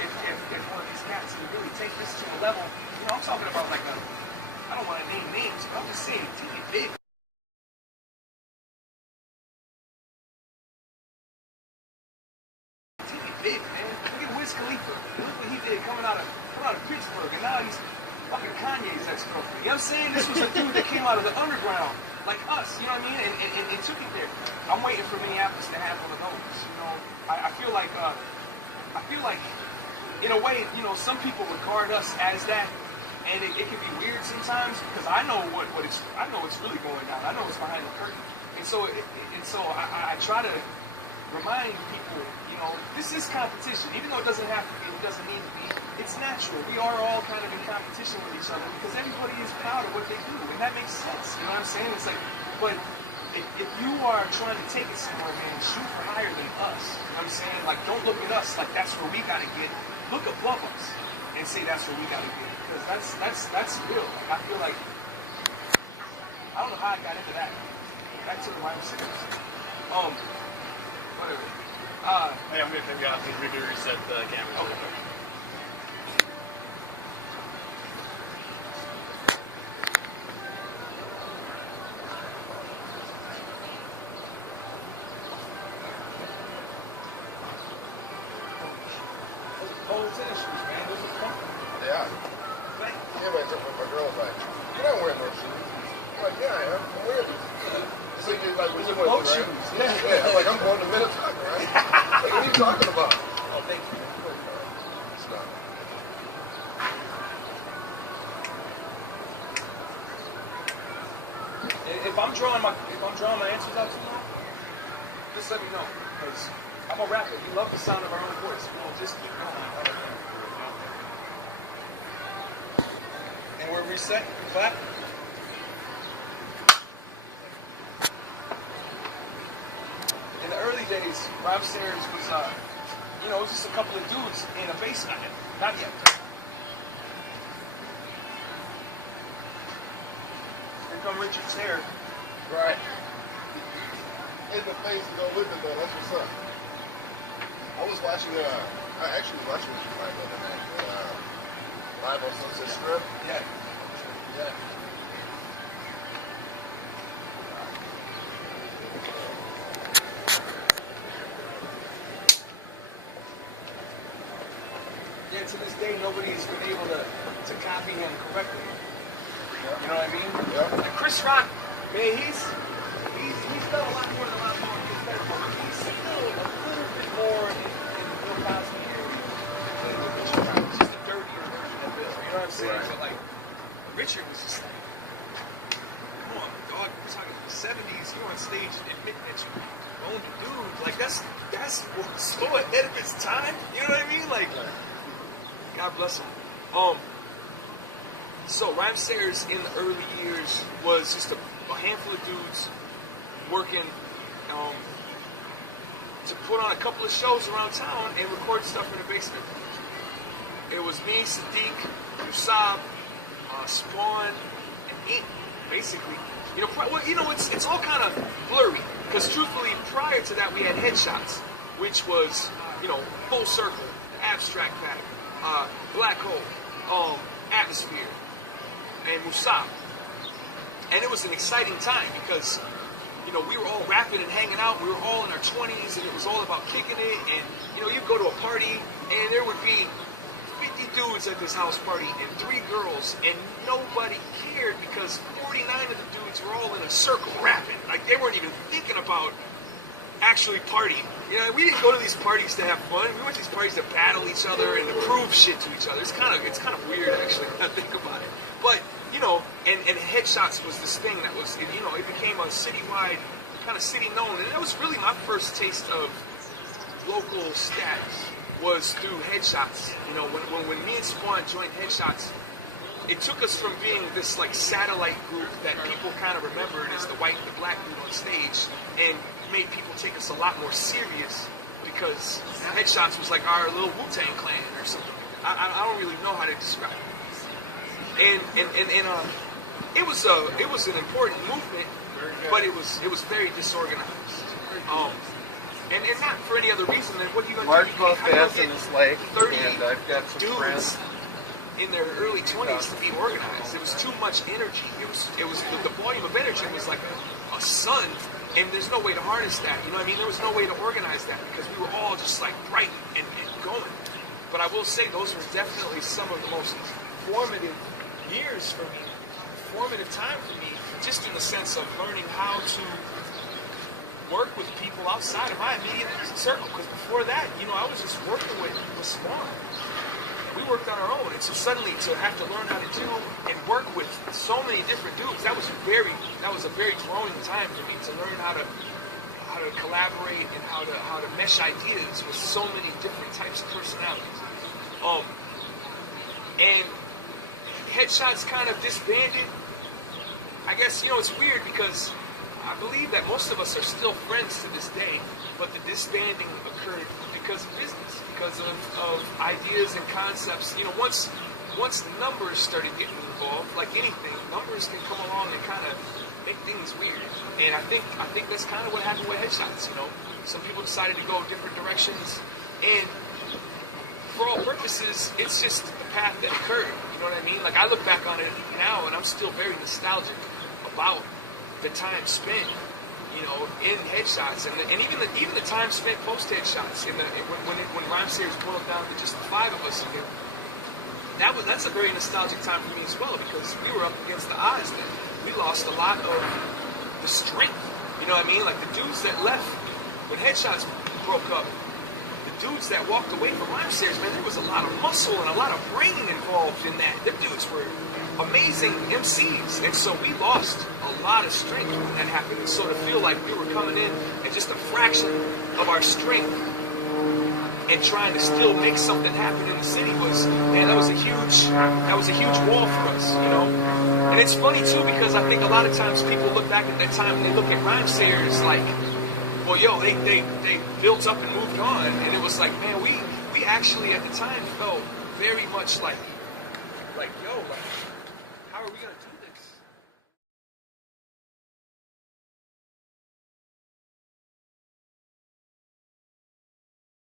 if one of these cats can really take this to a level, I'm talking about like I don't want to name names, but I'm just saying, TV big. TV big, man. Look at Wiz Khalifa. Look what he did coming out of Pittsburgh, and now he's fucking Kanye's ex-girlfriend. You know what I'm saying? This was a dude that came out of the underground, like us, you know what I mean? And took it there. I'm waiting for Minneapolis to have one of those. I feel like, in a way, some people regard us as that, and it can be weird sometimes because I know what's really going down. I know what's behind the curtain, and so I try to remind people, this is competition, even though it doesn't have to be, it doesn't need to be. It's natural. We are all kind of in competition with each other because everybody is proud of what they do, and that makes sense. You know what I'm saying? It's like, but if you are trying to take it somewhere, man, shoot for higher than us. You know what I'm saying? Like, don't look at us like that's where we gotta get. Look above us and say that's where we gotta get. Because that's real. Like, I feel like I don't know how I got into that. Back to the rhyme series. Whatever. Hey, I'm gonna take you off and reset the camera. Okay. Tennis shoes, man. Those are comfortable. Yeah. Yeah, but my girl's like, you're not wearing those shoes. I'm like, yeah, I am. I'm wearing these. So you like, what you wearing, right? Shoes. Yeah. I'm like, I'm going to Minnetonka, right? Like, what are you talking about? Oh, thank you. It's not. If I'm drawing my answers out too long, just let me know. Because I'm a rapper. We love the sound of our own voice. We'll just keep going. And we're reset. Clap. In the early days, rhyme series was, it was just a couple of dudes in a basement. Not yet. Here come Richard's hair. Right. In the face to go with it, though. That's what's up. I was watching, I actually was watching this live the other night. Live on Sunset Strip. Yeah. Yeah. Yeah, to this day, nobody's been able to copy him correctly. Yeah. You know what I mean? Yeah. Like Chris Rock, man, he's done a lot more than a lot more. He's still a little bit more in Bill Cosby area than with Richard Pryor. Just a dirtier version of Bill. You know what I'm saying? Right. But like, Richard was just like, come on, dog. We're talking the 70s. You're on stage and admitting that you owned a dude. Like that's so ahead of its time. You know what I mean? Like, God bless him. So Rhyme Sayers in the early years was just a handful of dudes working to put on a couple of shows around town and record stuff in the basement. It was me, Sadiq, Musab, Spawn, and Ink, basically. It's all kind of blurry because truthfully, prior to that, we had Headshots, which was Full Circle, Abstract Pack, Black Hole, Atmosphere, and Musab. And it was an exciting time because we were all rapping and hanging out. We were all in our 20s, and it was all about kicking it. And you'd go to a party, and there would be 50 dudes at this house party and 3 girls, and nobody cared because 49 of the dudes were all in a circle rapping. Like they weren't even thinking about actually partying. We didn't go to these parties to have fun. We went to these parties to battle each other and to prove shit to each other. It's kind of weird actually when I think about it. But and Headshots was this thing that was it became a citywide kind of city known, and that was really my first taste of local status was through Headshots. When me and Spawn joined Headshots, it took us from being this like satellite group that people kind of remembered as the white and the black dude on stage, and made people take us a lot more serious because Headshots was like our little Wu-Tang clan or something. I don't really know how to describe it. And it was an important movement, but it was very disorganized. And not for any other reason than what are you going to March do? both How you fast gonna in get this lake, 30 and I've got some dudes friends. in their early 20s to be organized? It was too much energy. It was the volume of energy was like a sun, and there's no way to harness that. You know what I mean? There was no way to organize that because we were all just like bright and going. But I will say those were definitely some of the most formative years for me, formative time for me, just in the sense of learning how to work with people outside of my immediate circle. Because before that, you know, I was just working with Spawn. We worked on our own, and so suddenly to have to learn how to do and work with so many different dudes, that was a very growing time for me to learn how to collaborate and how to mesh ideas with so many different types of personalities. And Headshots kind of disbanded. I guess, you know, it's weird because I believe that most of us are still friends to this day, but the disbanding occurred because of business, because of ideas and concepts. You know, once numbers started getting involved, like anything, numbers can come along and kind of make things weird. And I think that's kind of what happened with Headshots. You know, some people decided to go different directions, and for all purposes, it's just the path that occurred. You know what I mean? Like, I look back on it now, and I'm still very nostalgic about the time spent, you know, in Headshots, and even the time spent post Headshots, when Rhyme Series boiled down to just the five of us again. That's a very nostalgic time for me as well, because we were up against the odds then. We lost a lot of the strength. You know what I mean? Like, the dudes that left when Headshots broke up, the dudes that walked away from Rhyme Series, man, there was a lot of muscle and a lot of brain involved in that. Them dudes were amazing MCs, and so we lost a lot of strength when that happened. And so to feel like we were coming in at just a fraction of our strength and trying to still make something happen in the city that was a huge wall for us, you know. And it's funny too, because I think a lot of times people look back at that time and they look at Rhyme Series like, well, yo, they built up and moved on, and it was like, man, we actually at the time felt very much like, yo, like, how are we gonna